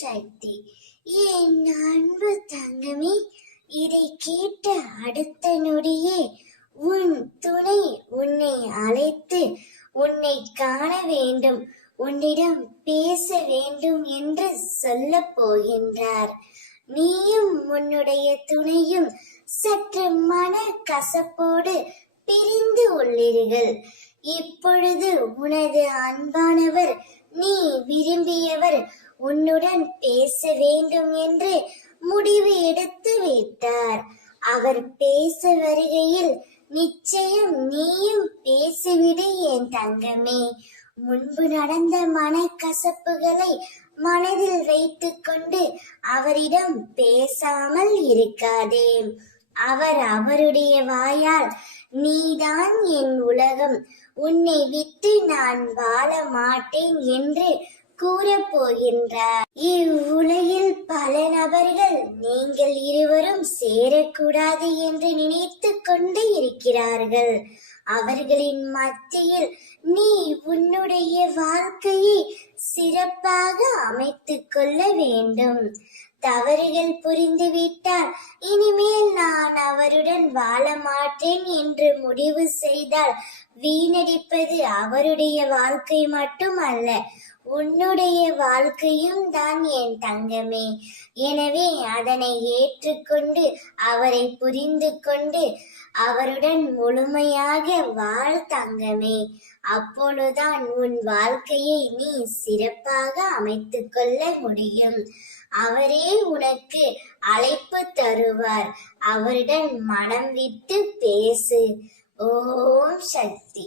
சக்தி. என் அன்பு தங்கமே, இதை கேட்ட அடுத்த நொடியே உன் துணை உன்னை அழைத்து உன்னை காண வேண்டும், உன்னிடம் பேச வேண்டும் என்று சொல்ல போகின்றார். நீயும் உன்னுடைய துணையும் சற்று மன கசப்போடு பிரிந்து உள்ளீர்கள். இப்பொழுது உனது அன்பானவர், நீ விரும்பியவர் உன்னுடன் பேச வேண்டும் என்று முடிவு எடுத்து விட்டார். அவர் பேச வருகையில் நிச்சயம் நீயும் பேசிவிடு என் தங்கமே. முன்பு நடந்த மனக்கசப்புகளை மனதில் வைத்துக் கொண்டு அவரிடம் பேசாமல் இருக்காதே. அவர் அவருடைய வாயால் நீதான் என் உலகம், உன்னை விட்டு நான் வாழ மாட்டேன் என்று கூறப்போகின்றார். இவ்வுலகில் பல நபர்கள் நீங்கள் இருவரும் சேரக்கூடாது என்று நினைத்து கொண்டு இருக்கிறார்கள். அவர்களின் மத்தியில் நீ உன்னுடைய வாழ்க்கையை சிறப்பாக அமைத்துக் கொள்ள வேண்டும். தவறுகள் புரிந்துவிட்டால் இனிமேல் நான் அவருடன் வாழ மாட்டேன் என்று முடிவு செய்தால் வீணடிப்பது அவருடைய வாழ்க்கை மட்டுமல்ல, உன்னுடைய வாழ்க்கையும் தான் என் தங்கமே. எனவே அதனை ஏற்றுக்கொண்டு அவரை புரிந்து கொண்டு அவருடன் முழுமையாக வாழ் தங்கமே. அப்பொழுதுதான் உன் வாழ்க்கையை நீ சிறப்பாக அமைத்துக் கொள்ள முடியும். அவரே உனக்கு அழைப்பு தருவார். அவருடன் மனம் விட்டு பேசு. ஓம் சக்தி.